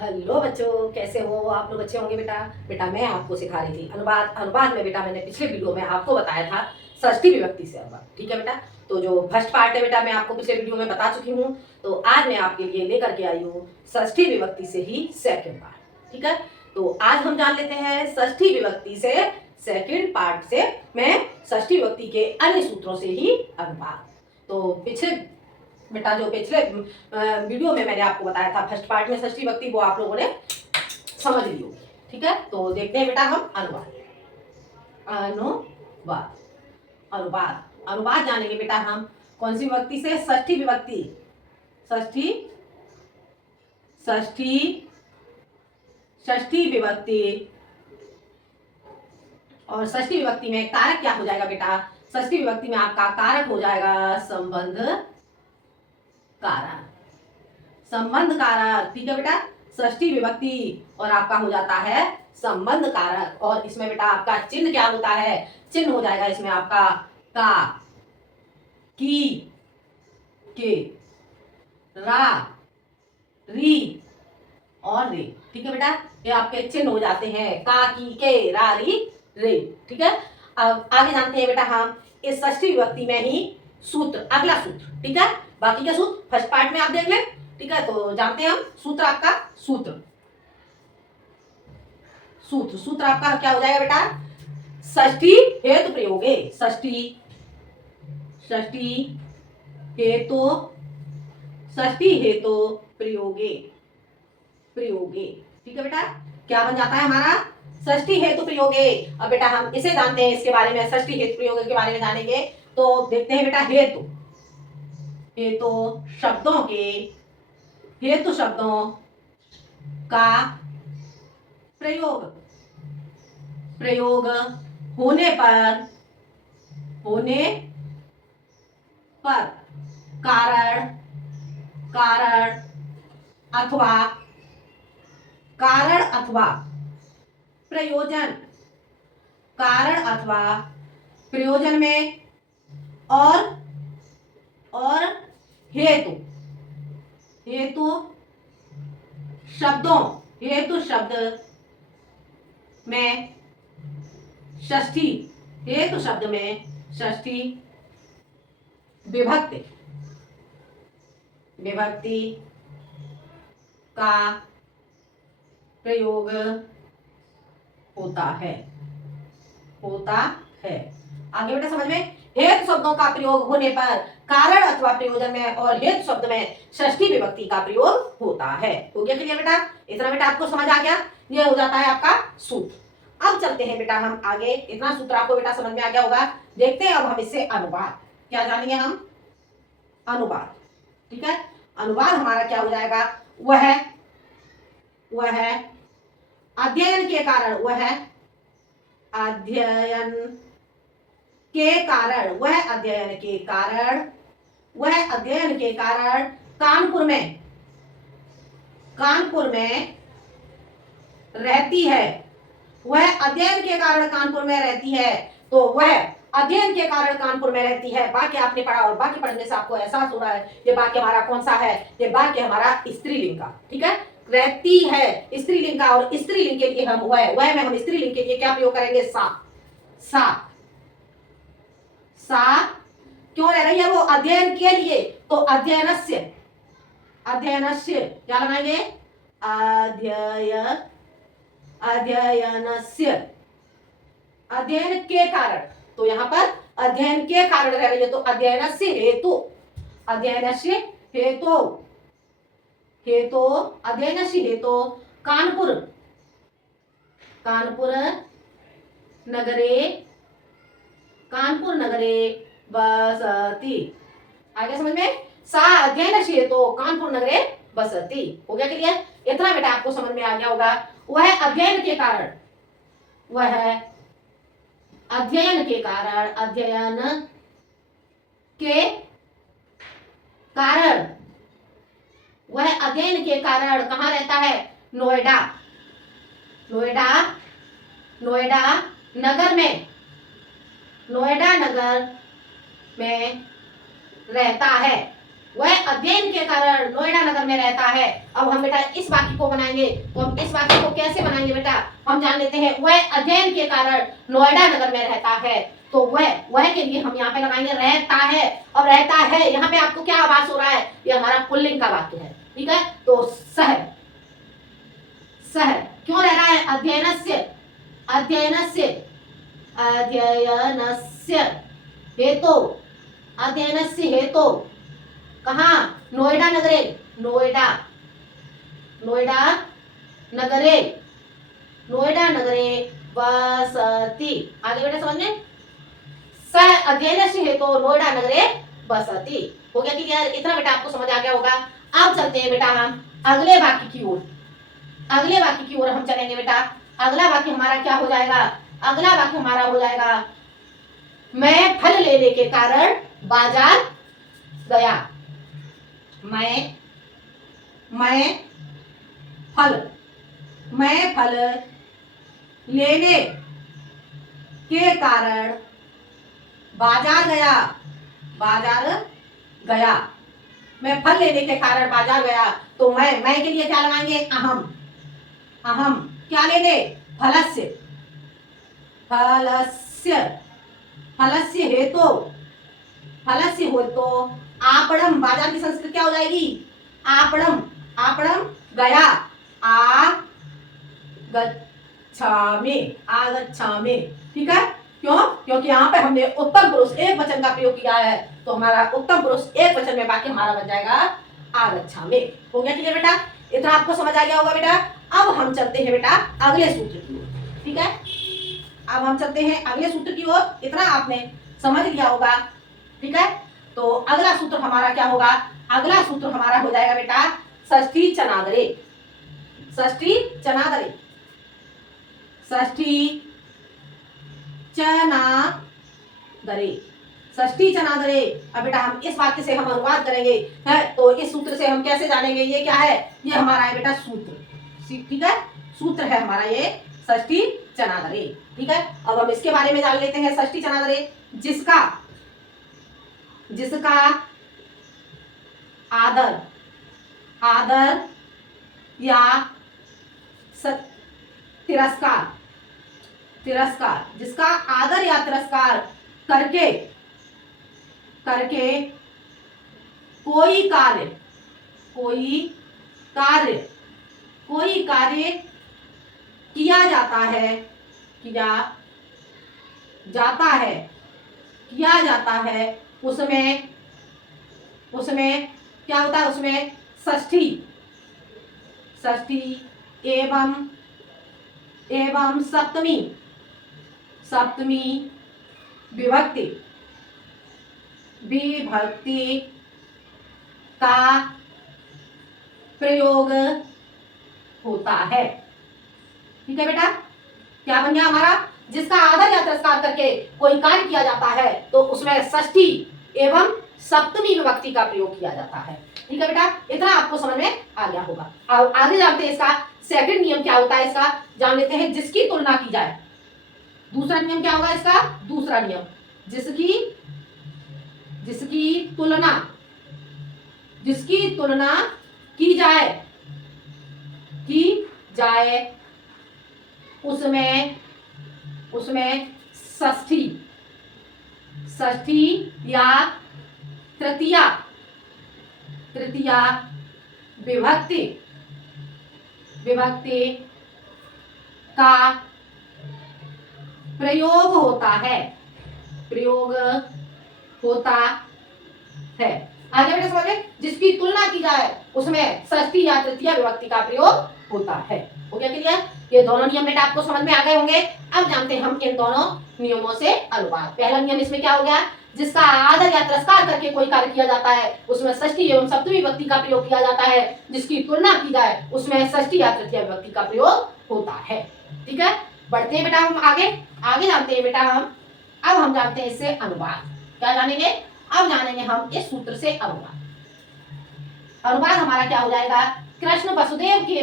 Hello बच्चों, कैसे हो आप लोग? अच्छे होंगे बेटा। बेटा मैं आपको सिखा रही थी अनुवाद। अनुवाद में बेटा मैंने पिछले वीडियो में आपको बताया था षष्ठी विभक्ति से अनुवाद। ठीक है बेटा। तो जो फर्स्ट पार्ट है बेटा मैं आपको पिछले वीडियो में बता चुकी हूँ। तो आज मैं आपके लिए लेकर के आई हूँ षष्ठी विभक्ति से ही सेकंड पार्ट। ठीक है। तो आज हम जान लेते हैं षष्ठी विभक्ति से सेकंड पार्ट से मैं षष्ठी विभक्ति के अन्य सूत्रों से ही अनुवाद। तो पिछले बेटा जो पिछले वीडियो में मैंने आपको बताया था फर्स्ट पार्ट में षष्ठी विभक्ति, वो आप लोगों ने समझ ली होगी। ठीक है। तो देखते हैं बेटा हम अनुवाद। अनुवाद अनुवाद अनुवाद जानेंगे बेटा हम कौन सी विभक्ति से? षष्ठी विभक्ति। षष्ठी षष्ठी षष्ठी विभक्ति। और षष्ठी विभक्ति में कारक क्या हो जाएगा बेटा? षष्ठी विभक्ति में आपका कारक हो जाएगा संबंध कारक। संबंध कारक। ठीक है बेटा। षष्ठी विभक्ति और आपका हो जाता है संबंध कारक। और इसमें बेटा आपका चिन्ह क्या होता है? चिन्ह हो जाएगा इसमें आपका का, की, के, रा, री और रे। ठीक है बेटा। ये आपके चिन्ह हो जाते हैं का, की, के, रा, री, रे। ठीक है। अब आगे जानते हैं बेटा हम इस षष्ठी विभक्ति में ही सूत्र, अगला सूत्र। ठीक है। बाकी का सूत्र फर्स्ट पार्ट में आप देख लें। ठीक है। तो जानते हैं हम सूत्र। आपका सूत्र सूत्र सूत्र आपका क्या हो जाएगा बेटा? षष्ठी हेतु प्रयोगे। षष्ठी षष्ठी हेतु षष्ठी हेतु प्रयोगे प्रयोगे। ठीक है बेटा। क्या बन जाता है हमारा? षष्ठी हेतु प्रयोगे। अब बेटा हम इसे जानते हैं, इसके बारे में षष्ठी हेतु प्रयोगे के बारे में जानेंगे। तो देखते हैं बेटा हेतु हेतु शब्दों के हेतु शब्दों का प्रयोग प्रयोग होने पर कारण कारण अथवा कारण अथवा प्रयोजन कारण अथवा प्रयोजन में और हेतु हेतु शब्दों हेतु शब्द में षष्ठी हेतु शब्द में षष्ठी विभक्ति विभक्ति का प्रयोग होता है आगे बेटा समझ में। हेतु शब्दों का प्रयोग होने पर कारण अथवा प्रयोजन में और हेतु शब्द में षष्ठी विभक्ति का प्रयोग होता है। हो गया क्लियर बेटा? इतना बेटा आपको समझ आ गया? यह हो जाता है आपका सूत्र। अब चलते हैं बेटा हम आगे। इतना सूत्र आपको बेटा समझ में आ गया होगा। देखते हैं अब हम इससे अनुवाद। क्या जानेंगे हम? अनुवाद। ठीक है। अनुवाद हमारा क्या हो जाएगा? वह है अध्ययन के कारण अध्ययन के कारण वह अध्ययन के कारण कानपुर में रहती है। वह अध्ययन के कारण कानपुर में रहती है। तो वह अध्ययन के कारण कानपुर में रहती है। वाक्य आपने पढ़ा और वाक्य पढ़ने से आपको एहसास हो रहा है ये वाक्य हमारा कौन सा है? ये वाक्य हमारा स्त्रीलिंग का। ठीक है। रहती है स्त्रीलिंग का। और स्त्रीलिंग के लिए हम वह में हम स्त्रीलिंग के लिए क्या प्रयोग करेंगे? सा क्यों रह रही है वो? अध्ययन के लिए। तो अध्ययनस्य क्या लगाएंगे? अध्ययनस्य अध्ययन के कारण। तो यहाँ पर अध्ययन के कारण रह रही है। तो अध्ययनस्य हेतु अध्ययनस्य हेतु कानपुर नगरे बसती। आगे समझ में? सा अध्ययनस्य हेतु कानपुर नगरे बसती। हो गया क्लियर? इतना बेटा आपको समझ में आ गया होगा। वह अध्ययन के कारण वह अध्ययन के कारण कहाँ रहता है? नोएडा नगर में रहता है। वह अध्ययन के कारण नोएडा नगर में रहता है। अब हम बेटा इस वाक्य को बनाएंगे, तो हम इस वाक्य को कैसे बनाएंगे बेटा, हम जान लेते हैं। वह अध्ययन के कारण नोएडा नगर में रहता है, तो वह के लिए हम यहाँ पे लगाएंगे रहता है। अब रहता है यहाँ पे आपको क्या आभास हो रहा है, ये हमारा पुल्लिंग का वाक्य है, ठीक है। तो सह सह क्यों रह रहा है, अध्ययनस्य अध्ययनस्य अध्ययनस्य हेतु अध्ययनस्य हेतु कहाँ, नोएडा नगरे, नोएडा नोएडा नगरे नोएडा नगरे वसति। आगे बेटा समझ में, स अध्ययनस्य हेतु नोएडा नगरे वसति। हो गया क्लियर, इतना बेटा आपको समझ आ गया होगा। अब चलते हैं बेटा हम अगले वाक्य की ओर, अगले वाक्य की ओर हम चलेंगे बेटा। अगला वाक्य हमारा क्या हो जाएगा, अगला वाक्य हमारा हो जाएगा, मैं फल लेने के कारण बाजार गया। मैं फल लेने के कारण बाजार गया, मैं फल लेने के कारण बाजार गया। तो मैं के लिए क्या लगाएंगे, अहम क्या लेने, फलस्य हेतु आपणम, बाजार की संस्कृत क्या हो जाएगी, आपणम गया, आगच्छामि, ठीक है। क्यों, क्योंकि यहाँ पे हमने उत्तम पुरुष एक वचन का प्रयोग किया है, तो हमारा उत्तम पुरुष एक वचन में वाक्य हमारा बन जाएगा आगच्छामि। हो गया क्लियर बेटा, इतना आपको समझ आ गया होगा बेटा। अब हम चलते हैं बेटा अगले सूत्र की ओर, ठीक है। अब हम चलते हैं अगले सूत्र की ओर, इतना आपने समझ लिया होगा, ठीक है। तो अगला सूत्र हमारा क्या होगा, अगला सूत्र हमारा हो जाएगा बेटा षष्ठी चनादरे, षष्ठी चनादरे, षष्ठी चनादरे, षष्ठी चनादरे। अब बेटा हम इस वाक्य से हम अनुवाद करेंगे, है तो इस सूत्र से हम कैसे जानेंगे ये क्या है, ये हमारा है बेटा सूत्र, ठीक है, सूत्र है हमारा ये षष्ठी चनादरे, ठीक है। अब हम इसके बारे में जान लेते हैं। षष्ठी चनादरे जिसका आदर या तिरस्कार, जिसका आदर या तिरस्कार करके कोई कार्य किया जाता है, उसमें क्या होता है, उसमें षष्ठी एवं सप्तमी विभक्ति का प्रयोग होता है, ठीक है बेटा। क्या बन गया हमारा, जिसका आदर या तिरस्कार करके कोई कार्य किया जाता है तो उसमें षष्ठी एवं सप्तमी विभक्ति का प्रयोग किया जाता है, ठीक है बेटा। इतना आपको समझ में आ गया होगा। अब आगे जानते हैं इसका सेकंड नियम क्या होता है, इसका जान लेते हैं। जिसकी तुलना की जाए, दूसरा नियम क्या होगा इसका, दूसरा नियम जिसकी तुलना की जाए उसमें षष्ठी या तृतीया विभक्ति का प्रयोग होता है, आगे बेटा समझे, जिसकी तुलना की जाए उसमें षष्ठी या तृतीया विभक्ति का प्रयोग होता है। हो गया क्लियर, ये दोनों नियम बेटा आपको समझ में आ गए होंगे। अब जानते हैं हम इन दोनों नियमों से अनुवाद। पहला नियम इसमें क्या हो गया, जिसका आदर या तिरस्कार करके कोई कार्य किया जाता है उसमें षष्ठी एवं सप्तमी विभक्ति का प्रयोग किया जाता है, जिसकी तुलना की जाए उसमें षष्ठी या तृतीया विभक्ति का प्रयोग होता है, ठीक है। बढ़ते हैं बेटा हम आगे जानते हैं बेटा अब हम जानते हैं इससे अनुवाद। क्या जानेंगे, अब जानेंगे हम इस सूत्र से अनुवाद हमारा क्या हो जाएगा, कृष्ण वसुदेव के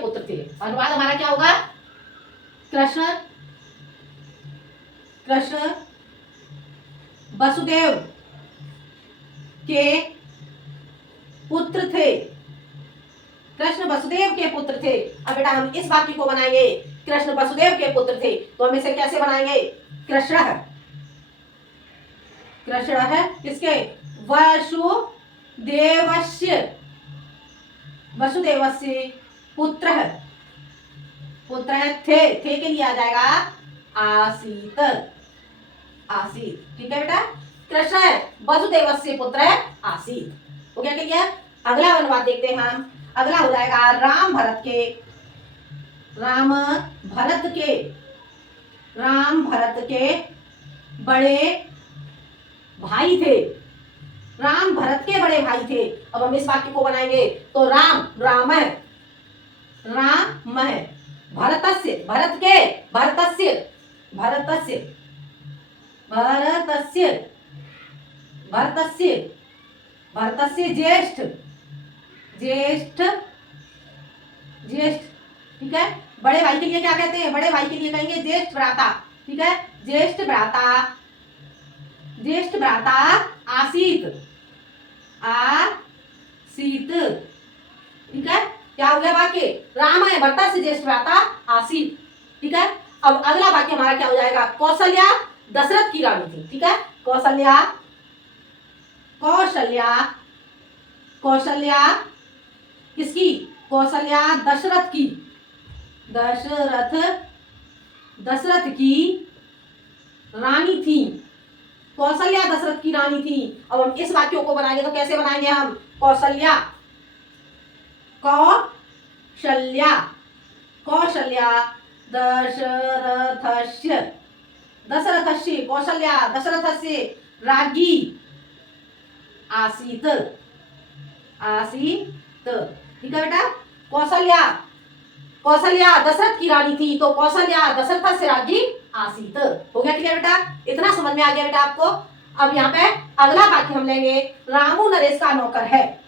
पुत्र थे, अनुवाद हमारा क्या होगा, कृष्ण वसुदेव के पुत्र थे। कृष्ण वसुदेव के पुत्र थे। अब बेटा हम इस वाक्य को बनाएंगे, कृष्ण वसुदेव के पुत्र थे, तो हम इसे कैसे बनाएंगे? कृष्ण है किसके? वसुदेवस्य, वसुदेवस्य पुत्र है, पुत्र है, थे के लिए आ जाएगा आसीत, आसीत। ठीक है बेटा, कृष्ण है, वसुदेवस्य पुत्र है, आसीत। हो गया क्लियर? अगला अनुवाद देखते हैं हम। अगला हो जाएगा राम भरत के, राम भरत के बड़े भाई थे। राम भरत के बड़े भाई थे। अब हम इस वाक्य को बनाएंगे, तो राम है, भरतस्य, भरतस्य ज्येष्ठ, ठीक है। बड़े भाई के लिए क्या कहते हैं? बड़े भाई के लिए कहेंगे ज्येष्ठ भ्राता, ठीक है। ज्येष्ठ भ्राता आसीत, ठीक है। क्या हो गया वाक्य? राम है, भरता से ज्येष्ठ भ्राता आसीत, ठीक है। अब अगला वाक्य हमारा क्या हो जाएगा? कौशल्या दशरथ की रानी थी, ठीक है। कौशल्या किसकी? कौशल्या दशरथ की, दशरथ की रानी थी। कौशल्या दशरथ की रानी थी। अब हम इस वाक्यों को बनाएंगे, तो कैसे बनाएंगे हम? कौशल्या दशरथस्य कौशल्या दशरथस्य राज्ञी आसीत, ठीक है बेटा। कौशल्या दशरथ की रानी थी, तो कौशल्या दशरथ से राज्ञी आसीत। हो गया क्लियर बेटा? इतना समझ में आ गया बेटा आपको? अब यहाँ पे अगला वाक्य हम लेंगे, रामू नरेश का नौकर है।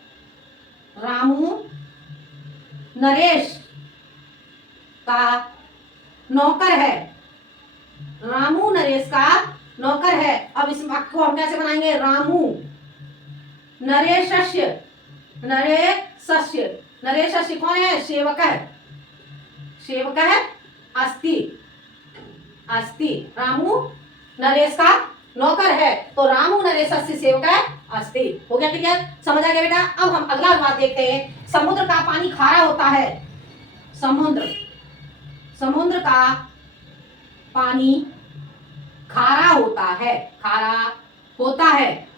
रामू नरेश का नौकर है, रामू नरेश का नौकर है। अब इस वाक्य को हम कैसे बनाएंगे? रामू नरेशस्य, कौन है? सेवक है, अस्ति। रामू नरेश का नौकर है, तो रामू नरेशस्य सेवक है, अस्ति। हो गया क्लियर? समझ आ गया बेटा? अब हम अगला अनुवाद देखते हैं। समुद्र का पानी खारा होता है। समुद्र का पानी खारा होता है,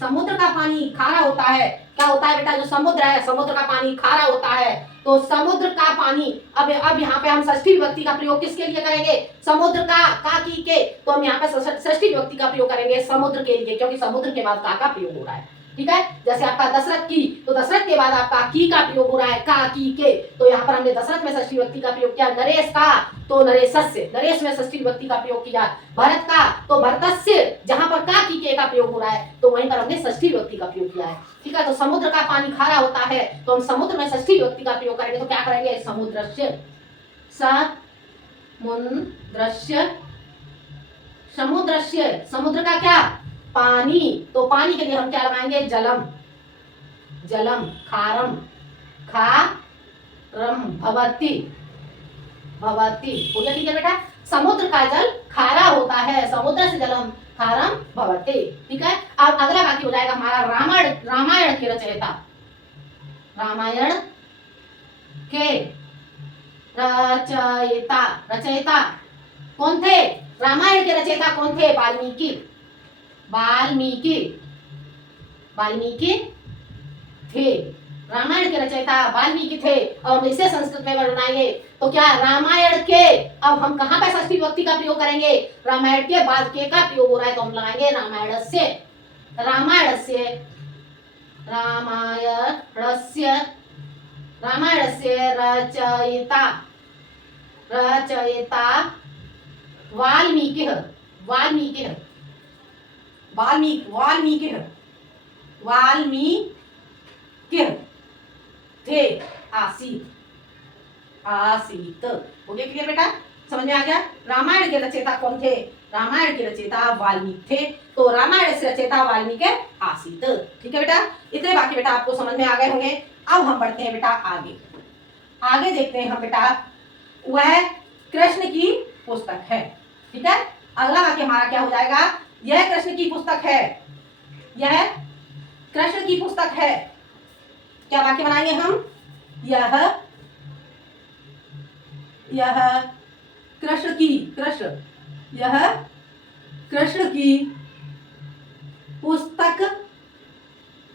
समुद्र का पानी खारा होता है। क्या होता है बेटा? जो समुद्र है, समुद्र का पानी खारा होता है, तो समुद्र का पानी। अब यहाँ पे हम षष्ठी विभक्ति का प्रयोग किसके लिए करेंगे? समुद्र का की के, तो हम यहाँ पे षष्ठी विभक्ति का प्रयोग करेंगे समुद्र के लिए, क्योंकि समुद्र के बाद का प्रयोग हो रहा है, ठीक है। जैसे आपका दशरथ की, तो दशरथ के बाद आपका की का प्रयोग हो रहा है, का की के, तो यहाँ पर हमने दशरथ में षष्ठी विभक्ति का प्रयोग किया। नरेश का, तो नरेशस्य, नरेश में षष्ठी विभक्ति का प्रयोग किया। भरत का, तो भरतस्य, जहां पर का की के का प्रयोग हो रहा है, तो वहीं पर हमने षष्ठी विभक्ति का प्रयोग किया है, ठीक है। तो समुद्र का पानी खारा होता है, तो हम समुद्र में षष्ठी विभक्ति का प्रयोग करेंगे, तो क्या करेंगे? समुद्रस्य, समुद्र का क्या? पानी। तो पानी के लिए हम क्या लगाएंगे? जलम, खारम, भवति। हो गया ठीक है बेटा? समुद्र का जल खारा होता है, समुद्र से जलम खारम भवति, ठीक है। अब अगला वाक्य हो जाएगा हमारा रामायण के रचयिता, रचयिता कौन थे? रामायण के रचयिता कौन थे? वाल्मीकि थे। रामायण के रचयिता वाल्मीकि थे। और इसे संस्कृत में बनाएंगे, तो क्या? रामायण के, अब हम कहां पे षष्ठी विभक्ति का प्रयोग करेंगे? रामायण के बाद के का प्रयोग हो रहा है, तो हम लगाएंगे रामायणस्य, रचयिता वाल्मीकि थे, आसीत। हो गया क्लियर बेटा? समझ में आ गया? रामायण के रचयिता कौन थे? रामायण के रचयिता वाल्मीकि थे, तो रामायण से रचयिता वाल्मीकि आसीत। ठीक है बेटा, इतने बाकी बेटा आपको समझ में आ गए होंगे। अब हम बढ़ते हैं बेटा आगे। आगे देखते हैं हम बेटा, वह कृष्ण की पुस्तक है। ठीक है, अगला वाक्य हमारा क्या हो जाएगा, यह कृष्ण की पुस्तक है, यह कृष्ण की पुस्तक है। क्या वाक्य बनाएंगे हम, यह कृष्ण की, कृष्ण, यह कृष्ण की पुस्तक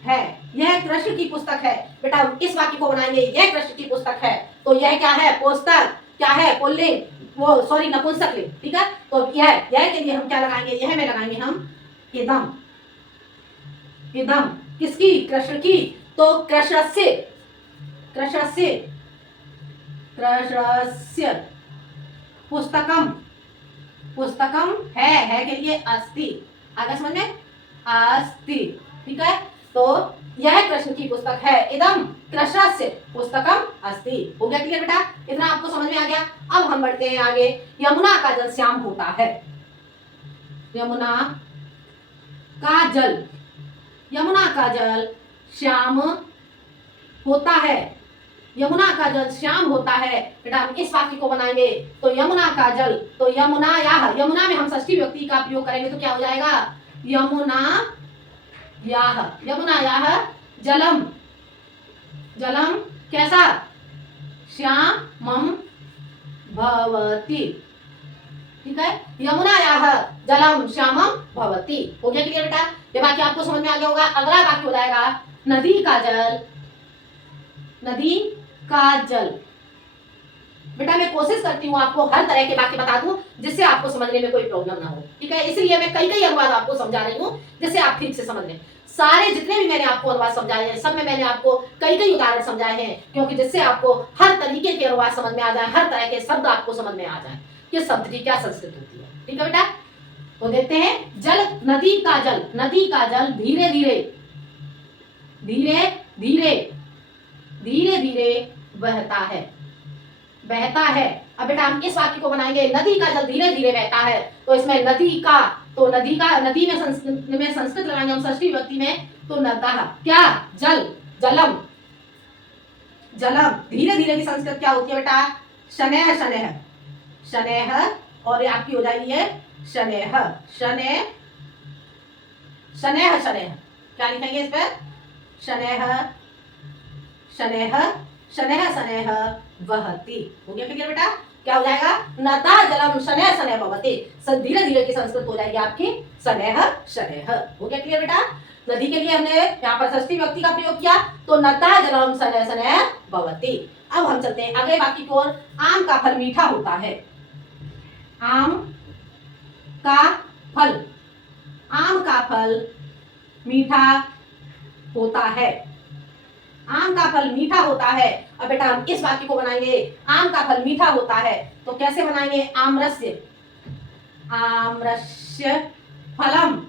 है, यह कृष्ण की पुस्तक है। बेटा इस वाक्य को बनाएंगे, यह कृष्ण की पुस्तक है, तो यह क्या है, पुस्तक, क्या है, पुल्लिंग, वो सॉरी नपुंसक लिंग। ठीक है, तो यह के लिए हम क्या लगाएंगे, यह में लगाएंगे हम इदम, इदम किसकी, कृष्ण की, तो कृष्णस्य, कृष्णस्य, कृष्णस्य पुस्तकम, पुस्तकम है के लिए अस्ति, आगे समझ में, अस्ति। ठीक है, तो यह कृष्ण की पुस्तक है, इदम कृष्णस्य पुस्तकम अस्ति। हो गया क्लियर बेटा, इतना आपको समझ में आ गया। अब हम बढ़ते हैं आगे, यमुना का जल श्याम होता है, यमुना का जल, यमुना का जल श्याम होता है, यमुना का जल श्याम होता है। बेटा हम इस वाक्य को बनाएंगे, तो यमुना का जल, तो यमुना याह, यमुना में हम षष्ठी विभक्ति का प्रयोग करेंगे तो क्या हो जाएगा, यमुना याह, यमुना याह जलम, जलम कैसा, श्यामम भवति। ठीक है, यमुना याह जलम श्यामम भवति। हो गया क्लियर बेटा, ये वाक्य आपको समझ में आ गया होगा। अगला वाक्य हो जाएगा, नदी का जल, नदी का जल। बेटा मैं कोशिश करती हूँ आपको हर तरह के वाक्य बता दूं जिससे आपको समझने में कोई प्रॉब्लम ना हो। ठीक है, इसलिए मैं कई कई अनुवाद आपको समझा रही हूँ जिससे आप ठीक से समझ लें। सारे जितने भी मैंने आपको अनुवाद समझाए हैं सब में मैंने आपको कई कई उदाहरण समझाए हैं, क्योंकि जिससे आपको हर तरीके के अनुवाद समझ में आ जाए, हर तरह के शब्द आपको समझ में आ जाए कि शब्द की क्या संस्कृत होती है। ठीक है बेटा, तो देखते हैं, जल, नदी का जल, नदी का जल धीरे धीरे, धीरे धीरे, धीरे धीरे बहता है, बहता है। अब बेटा हम इस वाक्य को बनाएंगे, नदी का जल धीरे धीरे बहता है, तो इसमें नदी का, तो नदी का, नदी में संस्कृत लगाएंगे हम षष्ठी विभक्ति में, तो नदः, क्या, जल, जलम, जलम। धीरे धीरे की संस्कृत क्या होती है बेटा, शनैः, शनैः, शनैः, और ये आपकी हो जाएगी है शनैः, शनैः, शनैः, शनैः, क्या लिखेंगे इस पर, शनैः, शनैः, शनैः, शनैः वहति। हो गया क्लियर बेटा, क्या हो जाएगा, नदा जलम शनैः शनैः भवति, धीरे धीरे की संस्कृत हो जाएगी आपकी शनैः शनैः। हो गया क्लियर बेटा, नदी के लिए हमने यहाँ पर षष्ठी विभक्ति का प्रयोग किया, तो नदा जलम शनैः शनैः भवति। अब हम चलते हैं अगले वाक्य की ओर, आम का फल मीठा होता है, आम का फल, आम का फल मीठा होता है, आम का फल मीठा होता है। अब बेटा हम इस वाक्य को बनाएंगे, आम का फल मीठा होता है, तो कैसे बनाएंगे, आम्रस्य, आम्रस्य फलम,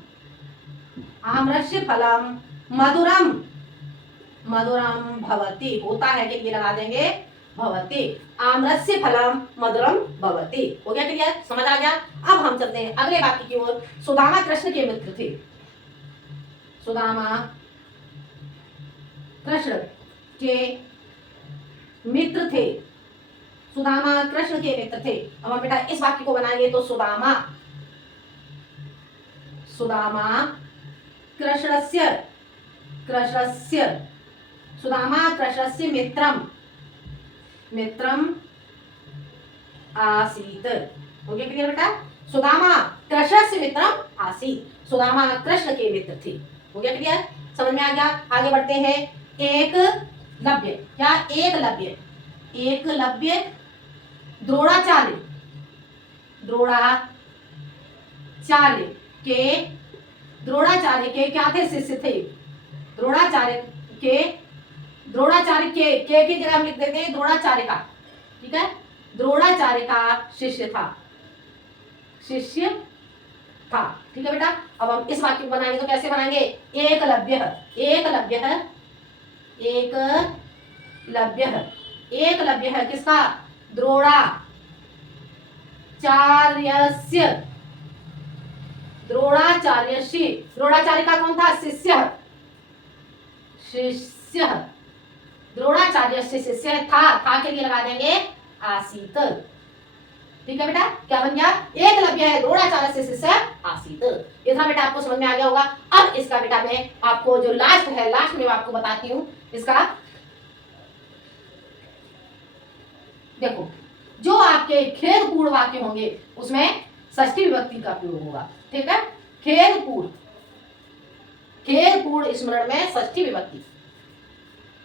आम्रस्य फलम मधुरम, मधुरम भवति, होता है के लिए लगा देंगे भवति, आम्रस्य फलम मधुरम भवति। हो गया क्लियर, समझ आ गया। अब हम चलते हैं अगले वाक्य की ओर, सुदामा कृष्ण के मित्र थे, सुदामा कृष्ण के मित्र थे, सुदामा कृष्ण के मित्र थे। अब हम बेटा इस वाक्य को बनाएंगे, तो सुदामा, सुदामा कृष्णस्य, कृष्णस्य, सुदामा कृष्णस्य मित्रम, मित्रम आसीत। हो गया क्लियर बेटा, सुदामा कृष्णस्य मित्रम आसीत, सुदामा कृष्ण के मित्र थे। हो गया क्लियर, समझ में आ गया। आगे बढ़ते हैं, एक लव्य, क्या, एक लव्य, एक लव्य द्रोणाचार्य, द्रोणाचार्य के, द्रोणाचार्य के क्या थे, शिष्य थे, द्रोणाचार्य के, द्रोणाचार्य के जगह हम लिख देते हैं द्रोणाचार्य का। ठीक है, द्रोणाचार्य का शिष्य था, शिष्य था। ठीक है बेटा, अब हम इस वाक्य को बनाएंगे, तो कैसे बनाएंगे, एक लव्य, एक लव्य है, एक लव्य है, एक लव्य है किसका, द्रोणाचार्यस्य, द्रोणाचार्यस्य, द्रोणाचार्य का कौन था? शिष्य, शिष्य, द्रोणाचार्य से शिष्य था के लिए लगा देंगे आसीत। ठीक है बेटा, क्या बन गया? एकलव्य है द्रोणाचार्य से शिष्य आसीत। इतना बेटा आपको समझ में आ गया होगा। अब इसका बेटा मैं आपको जो लास्ट है, लास्ट में आपको बताती हूँ इसका। देखो, जो आपके खेदपूर्ण वाक्य होंगे उसमें षष्ठी विभक्ति का प्रयोग होगा। ठीक है, खेदपूर्ण, खेदपूर्ण स्मरण में षष्ठी विभक्ति,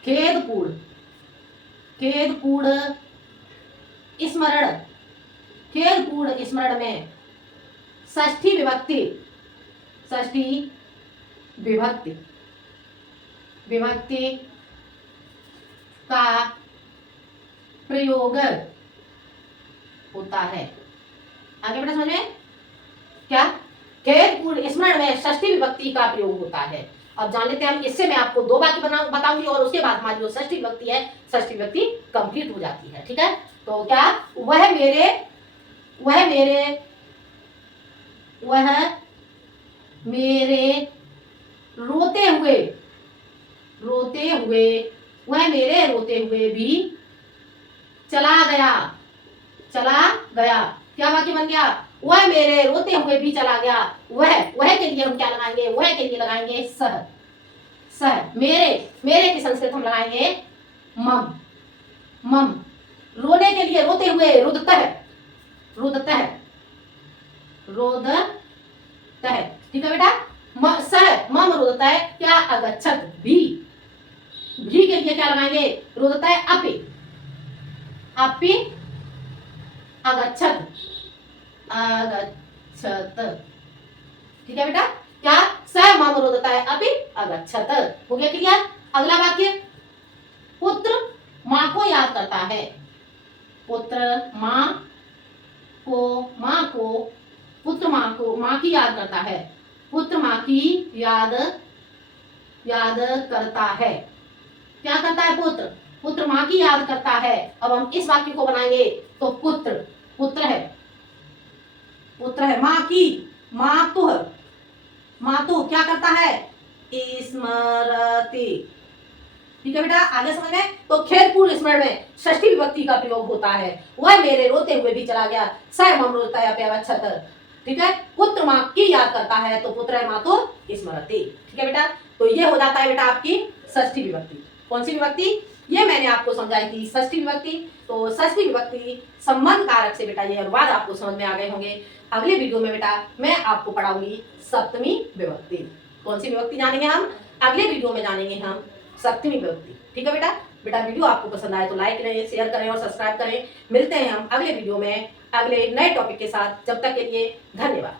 खेदपूर्ण, खेदपूर्ण स्मरण, खेदपूर्ण स्मरण में षष्ठी विभक्ति, षष्ठी विभक्ति, विभक्ति का प्रयोग होता है। आगे बेटा समझ में? क्या? खेदपूर्ण स्मरण में षष्ठी विभक्ति का प्रयोग होता है। अब जान लेते हैं हम। इससे मैं आपको दो वाक्य बताऊंगी और उसके बाद हमारी जो षष्ठी विभक्ति है, षष्ठी विभक्ति कंप्लीट हो जाती है। ठीक है, तो क्या? वह मेरे, वह मेरे, वह मेरे रोते हुए, रोते हुए, वह मेरे रोते हुए भी चला गया, चला गया। क्या वाक्य बन गया? वह मेरे रोते हुए भी चला गया। वह के लिए हम क्या लगाएंगे? वह के लिए लगाएंगे सह, सह। मेरे, मेरे की संस्कृत हम लगाएंगे मम, मम। रोने के लिए, रोते हुए, रुदतः, रुदतः, रोदतः। ठीक है बेटा, सह मम रुदतः। क्या? अगच्छत, भी, भी के लिए क्या लगाएंगे? रुदतः अपि, अपि अगच्छत, अगच्छत। ठीक है बेटा, क्या? स मम रुदतः अपि अगच्छत। हो गया क्लियर? अगला वाक्य, पुत्र माँ को याद करता है, पुत्र माँ को, माँ को, पुत्र माँ को, माँ की याद करता है, पुत्र माँ की याद, याद करता है। क्या करता है? पुत्र, पुत्र माँ की याद करता है। अब हम इस वाक्य को बनाएंगे तो पुत्र, पुत्र है, पुत्र है, माँ की, मातुः, मातुः क्या करता है? स्मरति। ठीक है बेटा, आगे समझ में? तो खेदपूर्ण स्मरण में षष्ठी विभक्ति का प्रयोग होता है। वह मेरे रोते हुए भी चला गया, स मम रुदतः अपि अगच्छत। ठीक है, पुत्र माँ की याद करता है तो पुत्र मातुः स्मरति। ठीक है बेटा, तो ये हो जाता है बेटा आपकी षष्ठी विभक्ति। कौन सी विभक्ति? ये मैंने आपको समझाई थी, षष्ठी विभक्ति। तो षष्ठी विभक्ति संबंध कारक से बेटा ये अनुवाद आपको समझ में आ गए होंगे। अगले वीडियो में बेटा मैं आपको पढ़ाऊंगी सप्तमी विभक्ति। कौन सी विभक्ति जानेंगे हम? अगले वीडियो में जानेंगे हम सप्तमी विभक्ति। ठीक है बेटा, बेटा वीडियो आपको पसंद आए तो लाइक करें, शेयर करें और सब्सक्राइब करें। मिलते हैं हम अगले वीडियो में अगले नए टॉपिक के साथ। जब तक के लिए धन्यवाद।